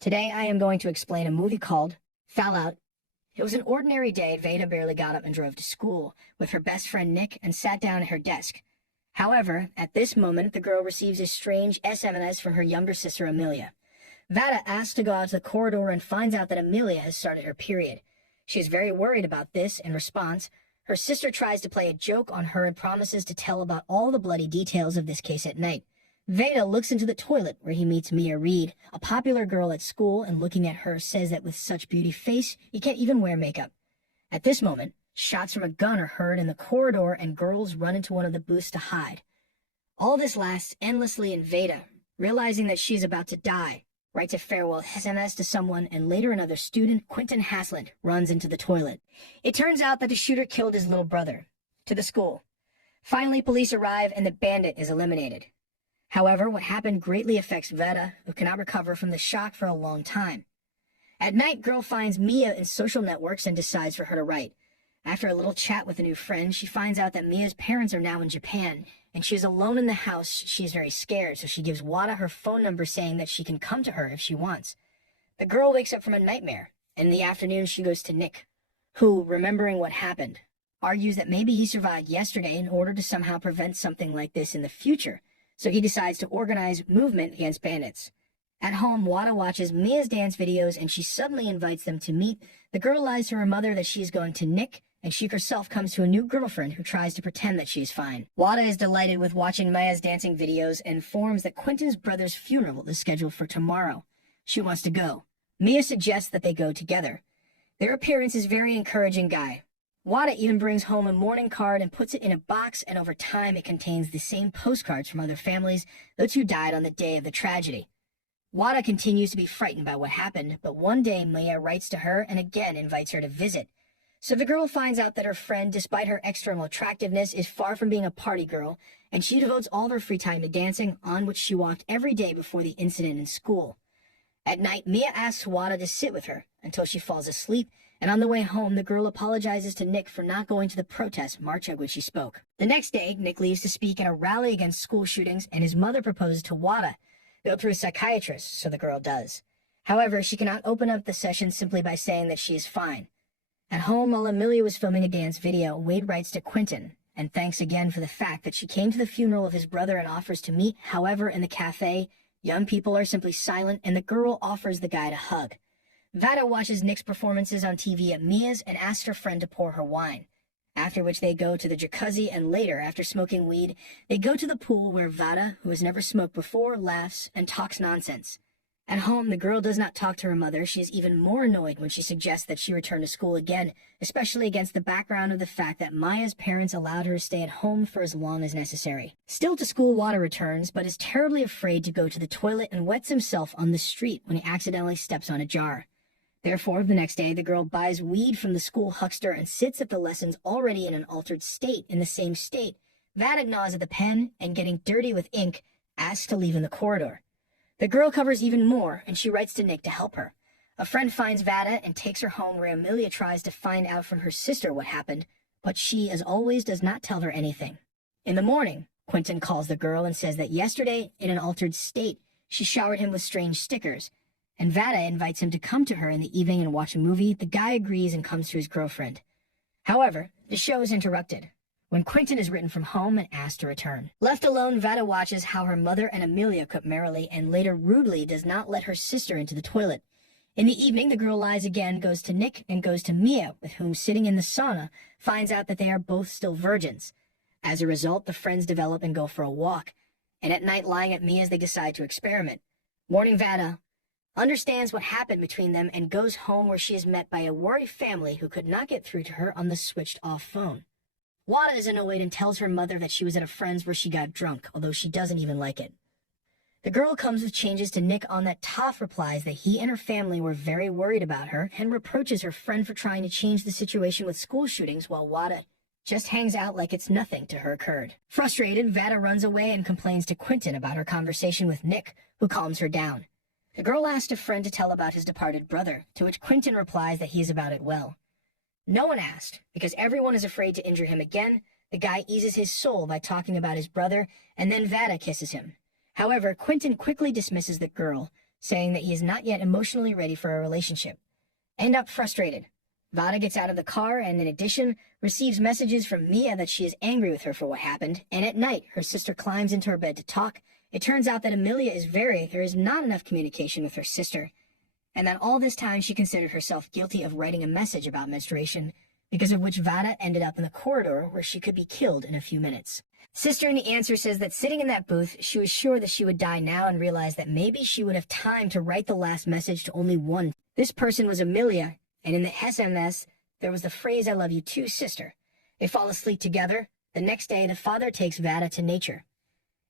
Today I am going to explain a movie called Fallout. It was an ordinary day. Veda barely got up and drove to school with her best friend Nick and sat down at her desk. However, at this moment, the girl receives a strange SMS from her younger sister Amelia. Veda asks to go out to the corridor and finds out that Amelia has started her period. She is very worried about this. In response, her sister tries to play a joke on her and promises to tell about all the bloody details of this case at night. Veda looks into the toilet where he meets Mia Reed, a popular girl at school, and looking at her says that with such beauty face, you can't even wear makeup. At this moment, shots from a gun are heard in the corridor and girls run into one of the booths to hide. All this lasts endlessly, and Veda, realizing that she is about to die, writes a farewell SMS to someone, and later another student, Quentin Haslund, runs into the toilet. It turns out that the shooter killed his little brother. To the school. Finally, police arrive and the bandit is eliminated. However, what happened greatly affects Veda, who cannot recover from the shock for a long time. At night, girl finds Mia in social networks and decides for her to write. After a little chat with a new friend, she finds out that Mia's parents are now in Japan, and she is alone in the house. She is very scared, so she gives Wada her phone number saying that she can come to her if she wants. The girl wakes up from a nightmare, and in the afternoon she goes to Nick, who, remembering what happened, argues that maybe he survived yesterday in order to somehow prevent something like this in the future. So he decides to organize movement against bandits. At home, Wada watches Mia's dance videos and she suddenly invites them to meet. The girl lies to her mother that she is going to Nick, and she herself comes to a new girlfriend who tries to pretend that she is fine. Wada is delighted with watching Mia's dancing videos and informs that Quentin's brother's funeral is scheduled for tomorrow. She wants to go. Mia suggests that they go together. Their appearance is very encouraging guy. Wada even brings home a mourning card and puts it in a box, and over time it contains the same postcards from other families, those who died on the day of the tragedy. Wada continues to be frightened by what happened, but one day Mia writes to her and again invites her to visit. So the girl finds out that her friend, despite her external attractiveness, is far from being a party girl, and she devotes all her free time to dancing, on which she walked every day before the incident in school. At night, Mia asks Wada to sit with her until she falls asleep, and on the way home, the girl apologizes to Nick for not going to the protest march at which he spoke. The next day, Nick leaves to speak at a rally against school shootings, and his mother proposes to Wada, go through a psychiatrist, so the girl does. However, she cannot open up the session simply by saying that she is fine. At home, while Amelia was filming a dance video, Wade writes to Quentin, and thanks again for the fact that she came to the funeral of his brother and offers to meet. However, in the cafe, young people are simply silent, and the girl offers the guy a hug. Vada watches Nick's performances on TV at Mia's and asks her friend to pour her wine, after which they go to the jacuzzi, and later, after smoking weed, they go to the pool where Vada, who has never smoked before, laughs and talks nonsense. At home, the girl does not talk to her mother. She is even more annoyed when she suggests that she return to school again, especially against the background of the fact that Maya's parents allowed her to stay at home for as long as necessary. Still to school, Wada returns, but is terribly afraid to go to the toilet and wets himself on the street when he accidentally steps on a jar. Therefore, the next day, the girl buys weed from the school huckster and sits at the lessons already in an altered state. In the same state, Vada gnaws at the pen and, getting dirty with ink, asks to leave in the corridor. The girl covers even more, and she writes to Nick to help her. A friend finds Vada and takes her home, where Amelia tries to find out from her sister what happened, but she, as always, does not tell her anything. In the morning, Quentin calls the girl and says that yesterday, in an altered state, she showered him with strange stickers, and Vada invites him to come to her in the evening and watch a movie. The guy agrees and comes to his girlfriend. However, the show is interrupted when Quentin is written from home and asked to return. Left alone, Vada watches how her mother and Amelia cook merrily and later rudely does not let her sister into the toilet. In the evening, the girl lies again, goes to Nick, and goes to Mia, with whom, sitting in the sauna, finds out that they are both still virgins. As a result, the friends develop and go for a walk, and at night, lying at Mia's, they decide to experiment. Warning Vada understands what happened between them and goes home, where she is met by a worried family who could not get through to her on the switched-off phone. Wada is annoyed and tells her mother that she was at a friend's where she got drunk, although she doesn't even like it. The girl comes with changes to Nick, on that Toph replies that he and her family were very worried about her and reproaches her friend for trying to change the situation with school shootings, while Wada just hangs out like it's nothing to her occurred. Frustrated, Vada runs away and complains to Quentin about her conversation with Nick, who calms her down. The girl asks a friend to tell about his departed brother, to which Quentin replies that he is about it well. No one asked, because everyone is afraid to injure him again. The guy eases his soul by talking about his brother, and then Vada kisses him. However, Quentin quickly dismisses the girl, saying that he is not yet emotionally ready for a relationship. End up frustrated. Vada gets out of the car and, in addition, receives messages from Mia that she is angry with her for what happened, and at night, her sister climbs into her bed to talk. It turns out that there is not enough communication with her sister, and that all this time she considered herself guilty of writing a message about menstruation, because of which Vada ended up in the corridor where she could be killed in a few minutes. Sister in the answer says that sitting in that booth, she was sure that she would die now and realized that maybe she would have time to write the last message to only one. This person was Amelia, and in the SMS, there was the phrase, "I love you too, sister." They fall asleep together. The next day, the father takes Vada to nature.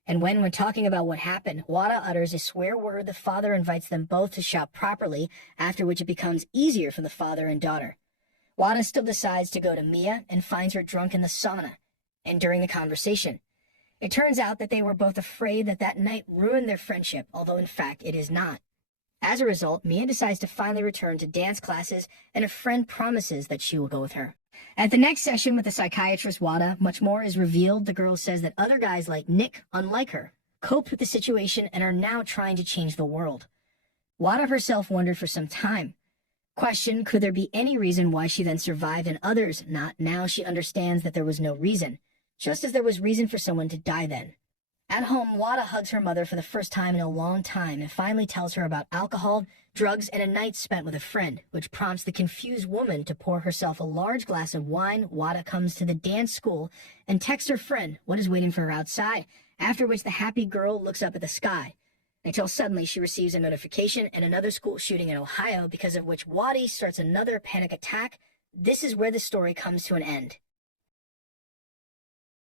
And when talking about what happened, Wada utters a swear word. The father invites them both to shop properly, after which it becomes easier for the father and daughter. Wada still decides to go to Mia and finds her drunk in the sauna. And during the conversation, it turns out that they were both afraid that that night ruined their friendship, although in fact it is not. As a result, Mia decides to finally return to dance classes, and a friend promises that she will go with her. At the next session with the psychiatrist Wada, much more is revealed. The girl says that other guys like Nick, unlike her, coped with the situation and are now trying to change the world. Wada herself wondered for some time. Question, could there be any reason why she then survived and others not? Now she understands that there was no reason, just as there was reason for someone to die then. At home, Wada hugs her mother for the first time in a long time and finally tells her about alcohol, drugs, and a night spent with a friend, which prompts the confused woman to pour herself a large glass of wine. Wada comes to the dance school and texts her friend what is waiting for her outside, after which the happy girl looks up at the sky, until suddenly she receives a notification and another school shooting in Ohio, because of which Wadi starts another panic attack. This is where the story comes to an end.